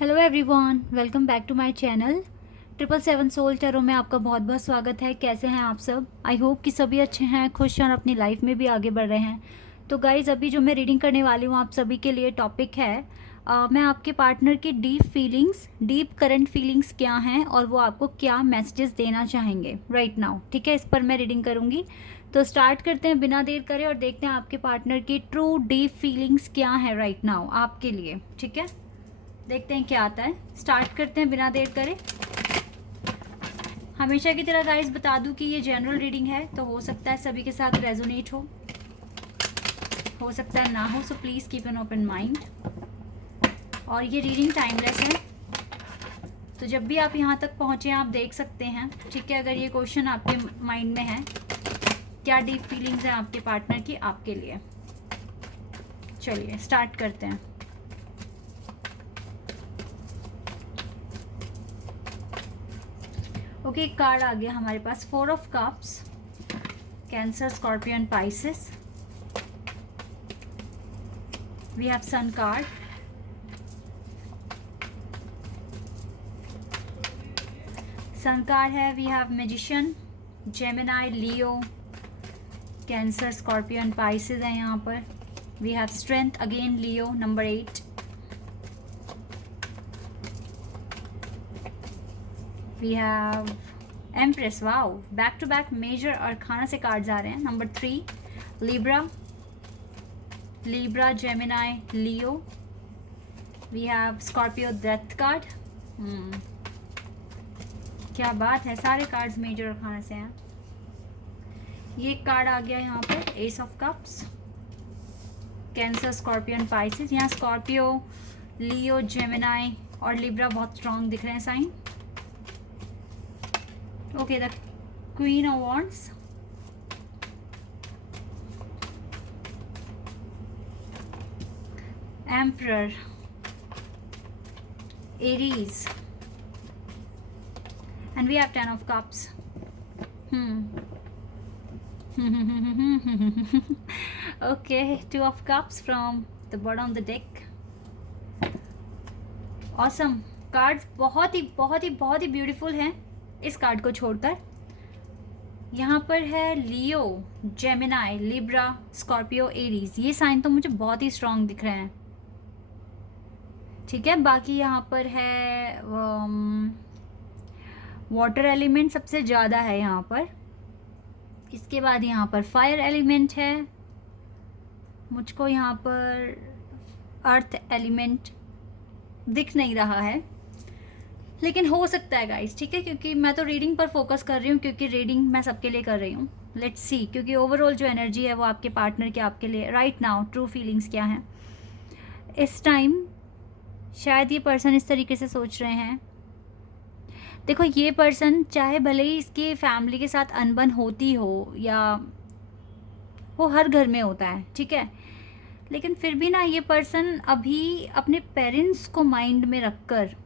Hello everyone, welcome back to my channel. 777 soul tarot में आपका बहुत बहुत स्वागत है। कैसे हैं आप सब? आई होप कि सभी अच्छे हैं, खुश हैं और अपनी लाइफ में भी आगे बढ़ रहे हैं। तो गाइज़, अभी जो मैं रीडिंग करने वाली हूँ आप सभी के लिए टॉपिक है मैं आपके पार्टनर की deep feelings, deep current feelings क्या हैं और वो आपको क्या मैसेजेस देना चाहेंगे राइट नाउ। ठीक है, इस पर मैं रीडिंग करूँगी। तो स्टार्ट करते हैं बिना देर करे और देखते हैं आपके पार्टनर की ट्रू डीप फीलिंग्स क्या है राइट नाउ आपके लिए। ठीक है, देखते हैं क्या आता है। स्टार्ट करते हैं बिना देर करे। हमेशा की तरह गाइस बता दूं कि ये जनरल रीडिंग है, तो हो सकता है सभी के साथ रेजोनेट हो सकता है ना हो, so please keep an open mind. और ये रीडिंग टाइमलेस है, तो जब भी आप यहाँ तक पहुँचे आप देख सकते हैं। ठीक है, अगर ये क्वेश्चन आपके माइंड में है, क्या डीप फीलिंग्स हैं आपके पार्टनर की आपके लिए। चलिए स्टार्ट करते हैं। ओके, एक कार्ड आ गया हमारे पास, 4 of cups, Cancer, Scorpio and Pisces. We have sun card, sun card है। We have magician, Gemini, Leo, Cancer, Scorpio and Pisces है यहाँ पर। We have strength, again Leo, number 8। We have empress, wow, back to back major arcana से cards आ रहे हैं। Number 3 Libra, Libra, Gemini, Leo. We have Scorpio, death card. क्या बात है, सारे कार्ड्स मेजर और खाना से हैं। ये कार्ड आ गया यहाँ पर, S of cups, Cancer, Scorpio and Pisces. यहाँ स्कॉर्पियो, लियो, जेमिनाई और लिब्रा बहुत स्ट्रांग दिख रहे हैं sign. Okay, the Queen of Wands, Emperor, Aries, and we have 10 of Cups. Okay, 2 of Cups from the bottom of the deck. Awesome. Cards बहुत ही beautiful हैं इस card को छोड़कर। यहाँ पर है लियो, जेमिनाई, लिब्रा, स्कॉर्पियो, एरीज। ये साइन तो मुझे बहुत ही स्ट्रांग दिख रहे हैं। ठीक है, बाकी यहाँ पर है वाटर एलिमेंट सबसे ज़्यादा है यहाँ पर। इसके बाद यहाँ पर फायर एलिमेंट है। मुझको यहाँ पर अर्थ एलिमेंट दिख नहीं रहा है, लेकिन हो सकता है गाइस। ठीक है, क्योंकि मैं तो रीडिंग पर फोकस कर रही हूँ, क्योंकि रीडिंग मैं सबके लिए कर रही हूँ। लेट्स सी, क्योंकि ओवरऑल जो एनर्जी है वो आपके पार्टनर की आपके लिए राइट नाउ ट्रू फीलिंग्स क्या हैं इस टाइम। शायद ये पर्सन इस तरीके से सोच रहे हैं। देखो, ये पर्सन चाहे भले ही इसकी फैमिली के साथ अनबन होती हो, या वो हर घर में होता है, ठीक है, लेकिन फिर भी ना ये पर्सन अभी अपने पेरेंट्स को माइंड में रखकर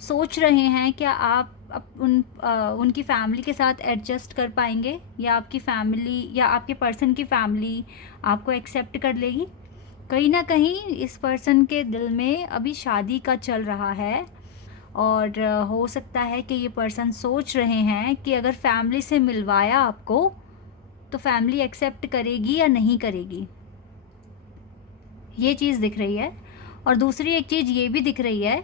सोच रहे हैं क्या आप उनकी फैमिली के साथ एडजस्ट कर पाएंगे, या आपकी फैमिली या आपके पर्सन की फैमिली आपको एक्सेप्ट कर लेगी। कहीं ना कहीं इस पर्सन के दिल में अभी शादी का चल रहा है, और हो सकता है कि ये पर्सन सोच रहे हैं कि अगर फैमिली से मिलवाया आपको तो फैमिली एक्सेप्ट करेगी या नहीं करेगी। ये चीज़ दिख रही है। और दूसरी एक चीज़ ये भी दिख रही है,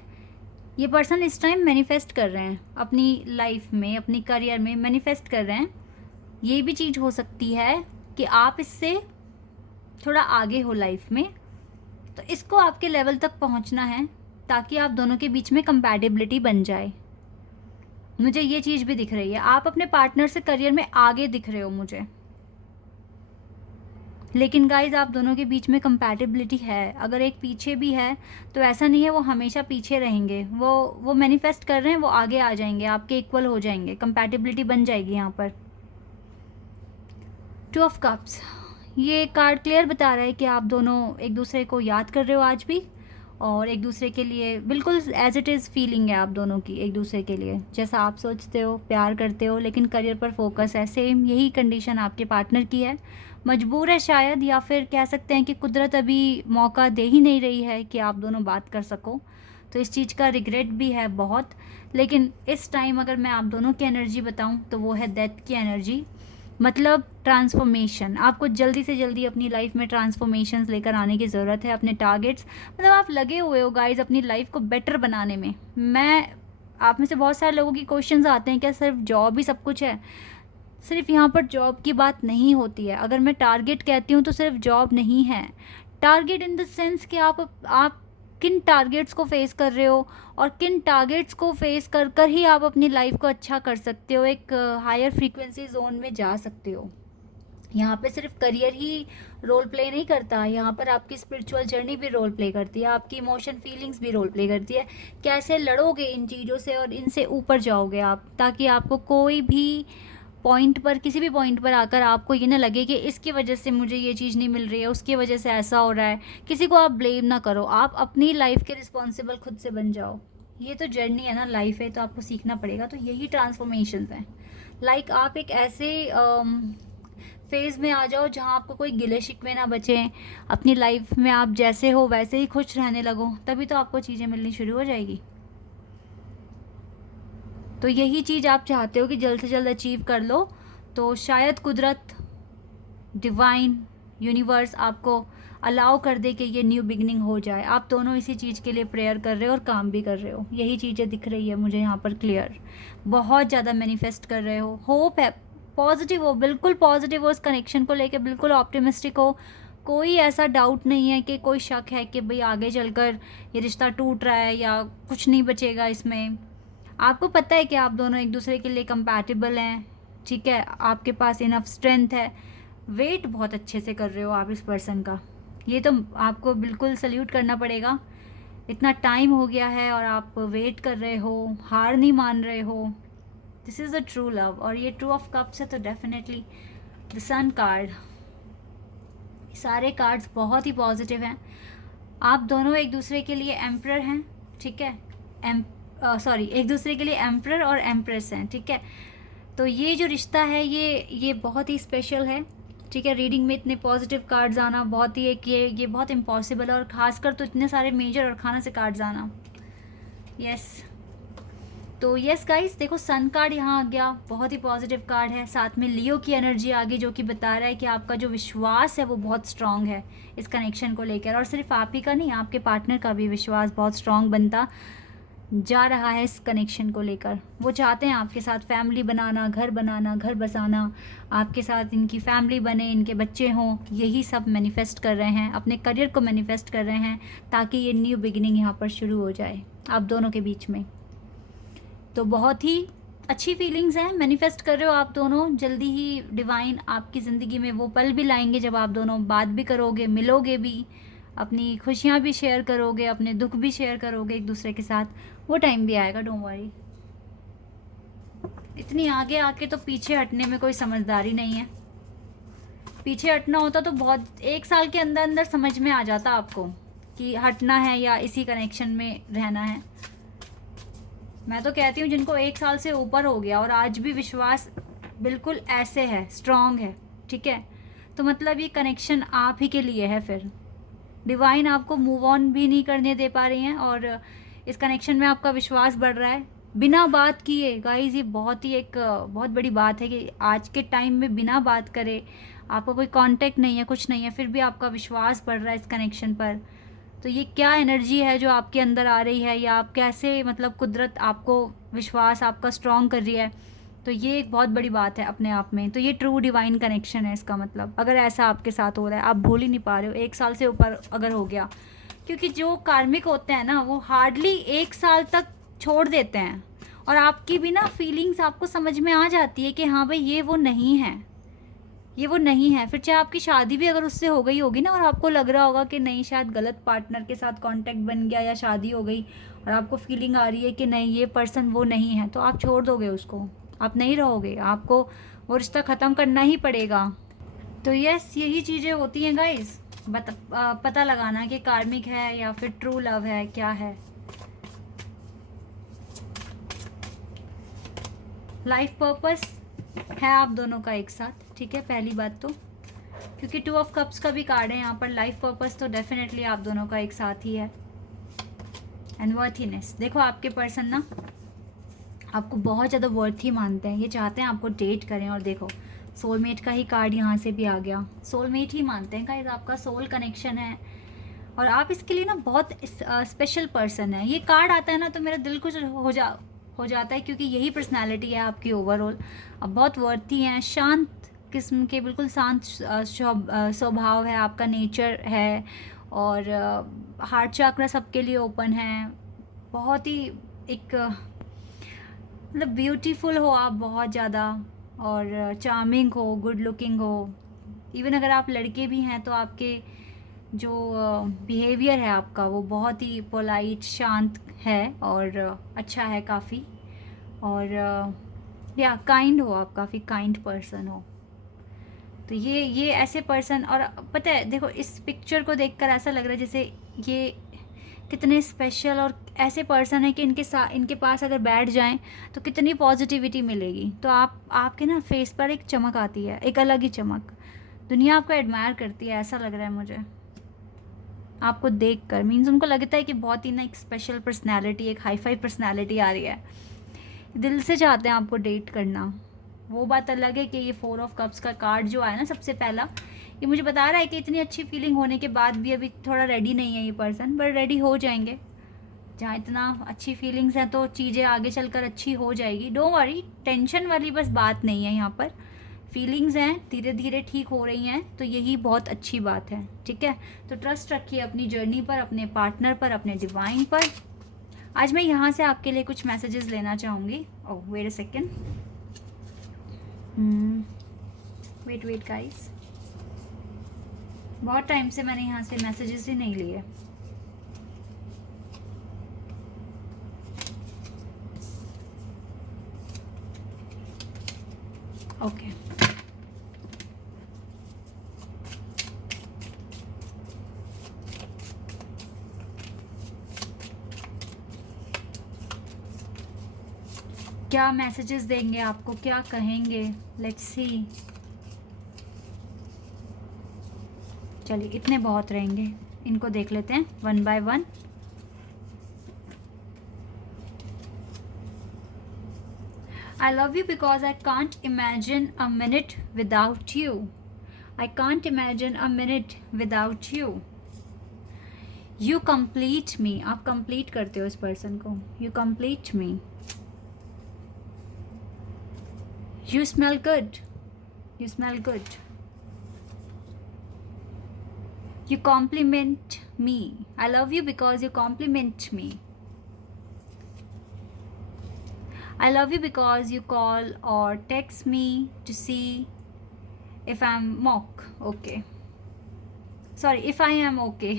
ये पर्सन इस टाइम मैनिफेस्ट कर रहे हैं अपनी लाइफ में, अपनी करियर में मैनिफेस्ट कर रहे हैं। ये भी चीज़ हो सकती है कि आप इससे थोड़ा आगे हो लाइफ में, तो इसको आपके लेवल तक पहुंचना है ताकि आप दोनों के बीच में कंपैटिबिलिटी बन जाए। मुझे ये चीज़ भी दिख रही है, आप अपने पार्टनर से करियर में आगे दिख रहे हो मुझे, लेकिन गाइज आप दोनों के बीच में कंपैटिबिलिटी है। अगर एक पीछे भी है तो ऐसा नहीं है वो हमेशा पीछे रहेंगे। वो मैनिफेस्ट कर रहे हैं, वो आगे आ जाएंगे, आपके इक्वल हो जाएंगे, कंपैटिबिलिटी बन जाएगी यहाँ पर। 2 ऑफ कप्स, ये कार्ड क्लियर बता रहा है कि आप दोनों एक दूसरे को याद कर रहे हो आज भी, और एक दूसरे के लिए बिल्कुल एज इट इज़ फीलिंग है आप दोनों की एक दूसरे के लिए, जैसा आप सोचते हो, प्यार करते हो, लेकिन करियर पर फोकस है। सेम यही कंडीशन आपके पार्टनर की है। मजबूर है शायद, या फिर कह सकते हैं कि कुदरत अभी मौका दे ही नहीं रही है कि आप दोनों बात कर सको। तो इस चीज़ का रिग्रेट भी है बहुत। लेकिन इस टाइम अगर मैं आप दोनों की एनर्जी बताऊं तो वो है डेथ की एनर्जी, मतलब ट्रांसफॉर्मेशन। आपको जल्दी से जल्दी अपनी लाइफ में ट्रांसफॉर्मेशंस लेकर आने की ज़रूरत है। अपने टारगेट्स, मतलब आप लगे हुए हो गाइज अपनी लाइफ को बेटर बनाने में। आप में से बहुत सारे लोगों की क्वेश्चंस आते हैं क्या सिर्फ जॉब ही सब कुछ है? सिर्फ यहाँ पर जॉब की बात नहीं होती है। अगर मैं टारगेट कहती हूँ तो सिर्फ जॉब नहीं है। टारगेट इन द सेंस कि आप किन टारगेट्स को फेस कर रहे हो, और किन टारगेट्स को फेस कर कर ही आप अपनी लाइफ को अच्छा कर सकते हो, एक हायर फ्रीक्वेंसी जोन में जा सकते हो। यहाँ पे सिर्फ करियर ही रोल प्ले नहीं करता, यहाँ पर आपकी स्पिरिचुअल जर्नी भी रोल प्ले करती है, आपकी इमोशन फीलिंग्स भी रोल प्ले करती है। कैसे लड़ोगे इन चीज़ों से और इनसे ऊपर जाओगे आप, ताकि आपको कोई भी पॉइंट पर, किसी भी पॉइंट पर आकर आपको ये ना लगे कि इसकी वजह से मुझे ये चीज़ नहीं मिल रही है, उसकी वजह से ऐसा हो रहा है। किसी को आप ब्लेम ना करो, आप अपनी लाइफ के रिस्पॉन्सिबल खुद से बन जाओ। ये तो जर्नी है ना, लाइफ है, तो आपको सीखना पड़ेगा। तो यही ट्रांसफॉर्मेशन हैं। लाइक आप एक ऐसे फेज़ में आ जाओ जहाँ आपको कोई गिले शिकवे ना बचे, अपनी लाइफ में आप जैसे हो वैसे ही खुश रहने लगो, तभी तो आपको चीज़ें मिलनी शुरू हो जाएगी। तो यही चीज़ आप चाहते हो कि जल्द से जल्द अचीव कर लो। तो शायद कुदरत, डिवाइन, यूनिवर्स आपको अलाउ कर दे कि ये न्यू बिगनिंग हो जाए। आप दोनों इसी चीज़ के लिए प्रेयर कर रहे हो और काम भी कर रहे हो। यही चीज़ें दिख रही है मुझे यहाँ पर क्लियर। बहुत ज़्यादा मैनिफेस्ट कर रहे हो, होप है, पॉजिटिव हो, बिल्कुल पॉजिटिव हो, इस कनेक्शन को लेके बिल्कुल ऑप्टिमिस्टिक हो। कोई ऐसा डाउट नहीं है कि कोई शक है कि भाई आगे चलकर ये रिश्ता टूट रहा है या कुछ नहीं बचेगा इसमें। आपको पता है कि आप दोनों एक दूसरे के लिए कंपैटिबल हैं, ठीक है, आपके पास इनफ स्ट्रेंथ है। वेट बहुत अच्छे से कर रहे हो आप इस पर्सन का, ये तो आपको बिल्कुल सल्यूट करना पड़ेगा। इतना टाइम हो गया है और आप वेट कर रहे हो, हार नहीं मान रहे हो। This is a true love. और ये ट्रू ऑफ कप्स है तो डेफिनेटली द सन कार्ड, सारे कार्ड्स बहुत ही पॉजिटिव हैं। आप दोनों एक दूसरे के लिए एम्परर हैं, ठीक है, एक दूसरे के लिए एम्परर और एम्प्रेस हैं, ठीक है। तो ये जो रिश्ता है ये बहुत ही स्पेशल है, ठीक है। रीडिंग में इतने पॉजिटिव कार्ड्स आना बहुत ही एक ये बहुत इम्पॉसिबल है, और ख़ासकर तो इतने सारे मेजर और खाना से कार्ड्स आना। यस, तो यस गाइस, देखो सन कार्ड यहाँ आ गया, बहुत ही पॉजिटिव कार्ड है। साथ में लियो की एनर्जी आ गई, जो कि बता रहा है कि आपका जो विश्वास है वो बहुत स्ट्रांग है इस कनेक्शन को लेकर। और सिर्फ आप ही का नहीं, आपके पार्टनर का भी विश्वास बहुत स्ट्रांग बनता जा रहा है इस कनेक्शन को लेकर। वो चाहते हैं आपके साथ फैमिली बनाना, घर बसाना, आपके साथ इनकी फैमिली बने, इनके बच्चे हों। यही सब मैनिफेस्ट कर रहे हैं, अपने करियर को मैनिफेस्ट कर रहे हैं, ताकि ये न्यू बिगिनिंग यहाँ पर शुरू हो जाए आप दोनों के बीच में। तो बहुत ही अच्छी फीलिंग्स हैं, मैनिफेस्ट कर रहे हो आप दोनों। जल्दी ही डिवाइन आपकी ज़िंदगी में वो पल भी लाएंगे जब आप दोनों बात भी करोगे, मिलोगे भी, अपनी खुशियाँ भी शेयर करोगे, अपने दुख भी शेयर करोगे एक दूसरे के साथ। वो टाइम भी आएगा, डोंट वरी। इतनी आगे आके तो पीछे हटने में कोई समझदारी नहीं है। पीछे हटना होता तो बहुत 1 साल के अंदर अंदर समझ में आ जाता आपको कि हटना है या इसी कनेक्शन में रहना है। मैं तो कहती हूँ जिनको 1 साल से ऊपर हो गया और आज भी विश्वास बिल्कुल ऐसे है, स्ट्रांग है, ठीक है, तो मतलब ये कनेक्शन आप ही के लिए है। फिर डिवाइन आपको मूव ऑन भी नहीं करने दे पा रही हैं, और इस कनेक्शन में आपका विश्वास बढ़ रहा है बिना बात किए। गाइस, ये बहुत ही एक बहुत बड़ी बात है कि आज के टाइम में बिना बात करे, आपका कोई कांटेक्ट नहीं है, कुछ नहीं है, फिर भी आपका विश्वास बढ़ रहा है इस कनेक्शन पर। तो ये क्या एनर्जी है जो आपके अंदर आ रही है, या आप कैसे, मतलब कुदरत आपको विश्वास आपका स्ट्रॉन्ग कर रही है। तो ये एक बहुत बड़ी बात है अपने आप में। तो ये ट्रू डिवाइन कनेक्शन है इसका मतलब। अगर ऐसा आपके साथ हो रहा है, आप भूल ही नहीं पा रहे हो, 1 साल से ऊपर अगर हो गया, क्योंकि जो कार्मिक होते हैं ना वो हार्डली 1 साल तक छोड़ देते हैं, और आपकी भी ना फीलिंग्स आपको समझ में आ जाती है कि हाँ भाई ये वो नहीं है, ये वो नहीं है। फिर चाहे आपकी शादी भी अगर उससे हो गई होगी ना, और आपको लग रहा होगा कि नहीं शायद गलत पार्टनर के साथ कांटेक्ट बन गया या शादी हो गई, और आपको फीलिंग आ रही है कि नहीं ये पर्सन वो नहीं है, तो आप छोड़ दोगे उसको, आप नहीं रहोगे, आपको वो रिश्ता ख़त्म करना ही पड़ेगा। तो यस, यही चीज़ें होती हैं गाइस, पता लगाना कि कार्मिक है या फिर ट्रू लव है, क्या है। लाइफ पर्पस है आप दोनों का एक साथ, ठीक है, पहली बात तो, क्योंकि 2 ऑफ कप्स का भी कार्ड है यहाँ पर। लाइफ पर्पस तो डेफिनेटली आप दोनों का एक साथ ही है। And worthiness. देखो आपके पर्सन ना आपको बहुत ज़्यादा वर्थी मानते हैं, ये चाहते हैं आपको डेट करें। और देखो सोलमेट का ही कार्ड यहाँ से भी आ गया, सोलमेट ही मानते हैं गाइस, आपका सोल कनेक्शन है और आप इसके लिए ना बहुत स्पेशल पर्सन है। ये कार्ड आता है ना तो मेरा दिल कुछ हो जाता है, क्योंकि यही पर्सनालिटी है आपकी ओवरऑल। आप बहुत वर्थी हैं, शांत किस्म के, बिल्कुल शांत स्वभाव है आपका, नेचर है। और हार्ट चक्र सबके लिए ओपन है, बहुत ही एक मतलब ब्यूटीफुल हो आप बहुत ज़्यादा, और चार्मिंग हो, गुड लुकिंग हो। इवन अगर आप लड़के भी हैं तो आपके जो बिहेवियर है आपका वो बहुत ही पोलाइट, शांत है और अच्छा है काफ़ी। और या काइंड हो आप, काफ़ी काइंड पर्सन हो। तो ये ऐसे पर्सन, और पता है देखो इस पिक्चर को देखकर ऐसा लग रहा है जैसे ये कितने स्पेशल और ऐसे पर्सन है कि इनके पास अगर बैठ जाएं तो कितनी पॉजिटिविटी मिलेगी। तो आपके ना फेस पर एक चमक आती है, एक अलग ही चमक। दुनिया आपको एडमायर करती है, ऐसा लग रहा है मुझे आपको देखकर। मीन्स उनको लगता है कि बहुत ही ना एक स्पेशल पर्सनैलिटी, एक हाई फाई पर्सनैलिटी आ रही है, दिल से चाहते हैं आपको डेट करना। वो बात अलग है कि ये 4 ऑफ कप्स का कार्ड जो आया ना सबसे पहला, ये मुझे बता रहा है कि इतनी अच्छी फीलिंग होने के बाद भी अभी थोड़ा रेडी नहीं है ये पर्सन, बट रेडी हो जाएंगे। जहाँ इतना अच्छी फीलिंग्स हैं तो चीज़ें आगे चलकर अच्छी हो जाएगी। डोंट वरी, टेंशन वाली बस बात नहीं है यहाँ पर। फीलिंग्स हैं धीरे धीरे ठीक हो रही हैं, तो यही बहुत अच्छी बात है, ठीक है। तो ट्रस्ट रखिए अपनी जर्नी पर, अपने पार्टनर पर, अपने डिवाइन पर। आज मैं यहाँ से आपके लिए कुछ मैसेजेस लेना चाहूँगी। Oh wait a second, wait guys, बहुत टाइम से मैंने यहाँ से मैसेजेस ही नहीं लिए। ओके क्या मैसेजेस देंगे आपको, क्या कहेंगे, लेट्स सी। चलिए इतने बहुत रहेंगे, इनको देख लेते हैं one by one. I love you because I can't imagine a minute without you. I can't imagine a minute without you. You complete me. आप complete करते हो इस person को. You complete me. You smell good. You smell good. You compliment me. I love you because you compliment me. I love you because you call or text me to see if I'm okay. Sorry, if I am okay.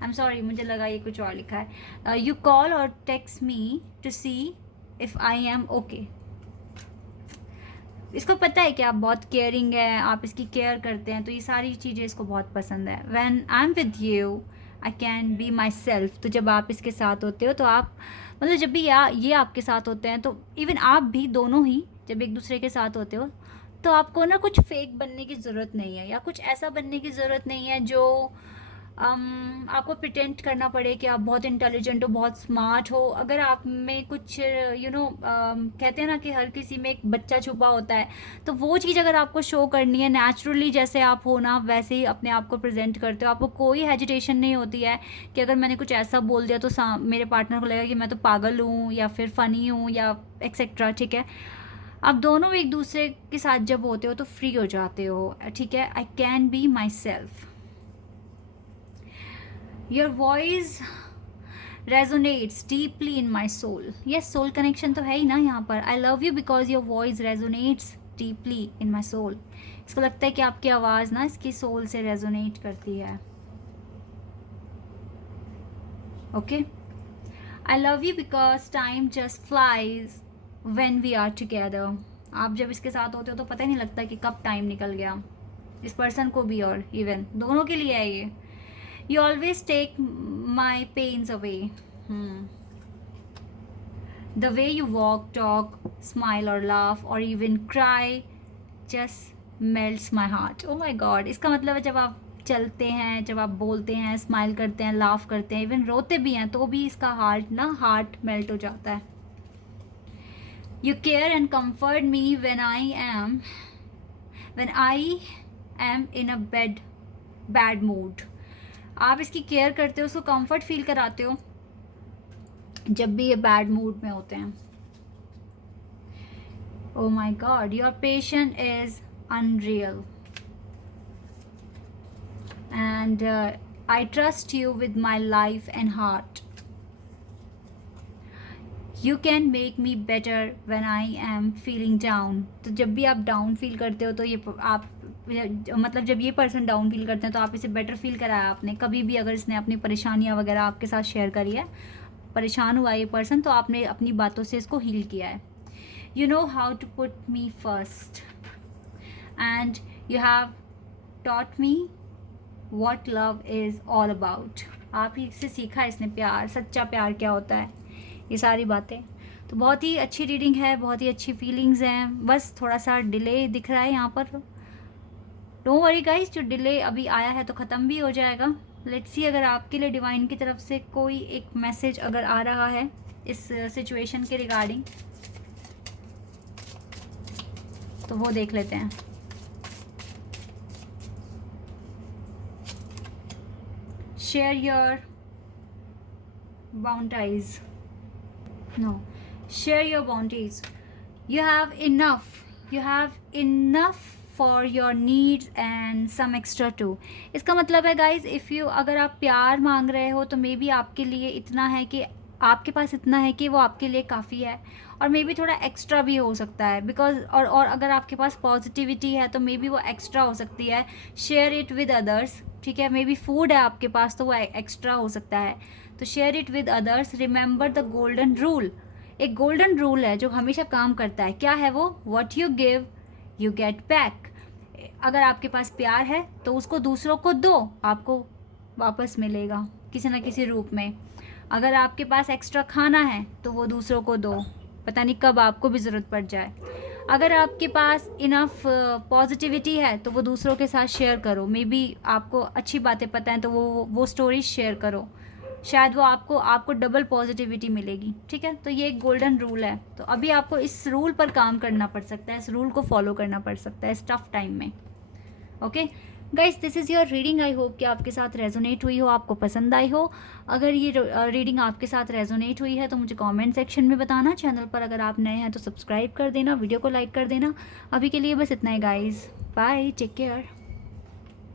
I'm sorry, मुझे लगा ये कुछ और लिखा है. You call or text me to see if I am okay. इसको पता है कि आप बहुत केयरिंग हैं, आप इसकी केयर करते हैं, तो ये सारी चीज़ें इसको बहुत पसंद है. When I'm with you, I can be myself. तो जब आप इसके साथ होते हो तो आप मतलब जब भी ये आपके साथ होते हैं तो इवन आप भी दोनों ही जब एक दूसरे के साथ होते हो तो आपको ना कुछ फेक बनने की ज़रूरत नहीं है, या कुछ ऐसा बनने की ज़रूरत नहीं है जो आपको प्रिटेंड करना पड़े कि आप बहुत इंटेलिजेंट हो, बहुत स्मार्ट हो. अगर आप में कुछ कहते हैं ना कि हर किसी में एक बच्चा छुपा होता है, तो वो चीज़ अगर आपको शो करनी है नेचुरली, जैसे आप हो ना वैसे ही अपने आप को प्रेजेंट करते हो. आपको कोई हेजिटेशन नहीं होती है कि अगर मैंने कुछ ऐसा बोल दिया तो मेरे पार्टनर को लगेगा कि मैं तो पागल हूँ या फिर फ़नी हूँ या एक्सेट्रा. ठीक है, आप दोनों एक दूसरे के साथ जब होते हो तो फ्री हो जाते हो. ठीक है, I can be my self. Your voice resonates deeply in my soul. Yes, soul connection तो है ही ना यहाँ पर. I love you because your voice resonates deeply in my soul. इसको लगता है कि आपकी आवाज़ ना इसकी सोल से रेजोनेट करती है. Okay? I love you because time just flies when we are together. आप जब इसके साथ होते हो तो पता ही नहीं लगता कि कब टाइम निकल गया. इस पर्सन को भी और इवन दोनों के लिए है ये. You always take my pains away. The way you walk, talk, smile or laugh or even cry just melts my heart. Oh my God. इसका मतलब है जब आप चलते हैं, जब आप बोलते हैं, स्माइल करते हैं, लाफ करते हैं, इवन रोते भी हैं तो भी इसका हार्ट मेल्ट हो जाता है। You care and comfort me when I am in a bad mood. आप इसकी केयर करते हो, उसको कंफर्ट फील कराते हो जब भी ये बैड मूड में होते हैं। Oh my God, your patient is unreal. And I trust you with my life and heart. You can make me better when I am feeling down. तो जब भी आप डाउन फील करते हो तो ये आप मतलब जब ये पर्सन डाउन फील करते हैं तो आप इसे बेटर फील कराया आपने। कभी भी अगर इसने अपनी परेशानियाँ वगैरह आपके साथ शेयर करी है, परेशान हुआ ये पर्सन, तो आपने अपनी बातों से इसको हील किया है। You know how to put me first and you have taught me what love is all about. आप ही से सीखा इसने प्यार, सच्चा प्यार क्या होता है, ये सारी बातें। तो बहुत ही अच्छी रीडिंग है, बहुत ही अच्छी फीलिंग्स हैं, बस थोड़ा सा डिले दिख रहा है यहाँ पर। डोंट वरी गाइस, जो डिले अभी आया है तो ख़त्म भी हो जाएगा। लेट्स सी अगर आपके लिए डिवाइन की तरफ से कोई एक मैसेज अगर आ रहा है इस सिचुएशन के रिगार्डिंग, तो वो देख लेते हैं। Share your boundaries, no, share your boundaries. You have enough for your needs and some extra too. इसका मतलब है गाइज, इफ़ यू अगर आप प्यार मांग रहे हो तो मे बी आपके लिए इतना है कि आपके पास इतना है कि वो आपके लिए काफ़ी है, और मे बी थोड़ा एक्स्ट्रा भी हो सकता है बिकॉज और अगर आपके पास पॉजिटिविटी है तो मे बी वो एक्स्ट्रा हो सकती है। शेयर इट विद अदर्स, ठीक है। मे बी फूड है आपके पास तो वो एक्स्ट्रा हो सकता है, तो share it with others. Remember the golden rule, एक गोल्डन रूल है जो हमेशा काम करता है। क्या है वो? What you give you get back. अगर आपके पास प्यार है तो उसको दूसरों को दो, आपको वापस मिलेगा किसी न किसी रूप में। अगर आपके पास एक्स्ट्रा खाना है तो वो दूसरों को दो, पता नहीं कब आपको भी ज़रूरत पड़ जाए। अगर आपके पास इनफ पॉजिटिविटी है तो वो दूसरों के साथ शेयर करो। मे बी आपको अच्छी बातें पता हैं तो वो स्टोरीज शेयर करो, शायद वो आपको डबल पॉजिटिविटी मिलेगी, ठीक है। तो ये एक गोल्डन रूल है, तो अभी आपको इस रूल पर काम करना पड़ सकता है, इस रूल को फॉलो करना पड़ सकता है इस टफ टाइम में। Okay guys, this is your reading. I hope कि आपके साथ रेजोनेट हुई हो, आपको पसंद आई हो। अगर ये रीडिंग आपके साथ रेजोनेट हुई है तो मुझे कमेंट सेक्शन में बताना। चैनल पर अगर आप नए हैं तो सब्सक्राइब कर देना, वीडियो को लाइक कर देना। अभी के लिए बस इतना ही गाइस, बाय, टेक केयर।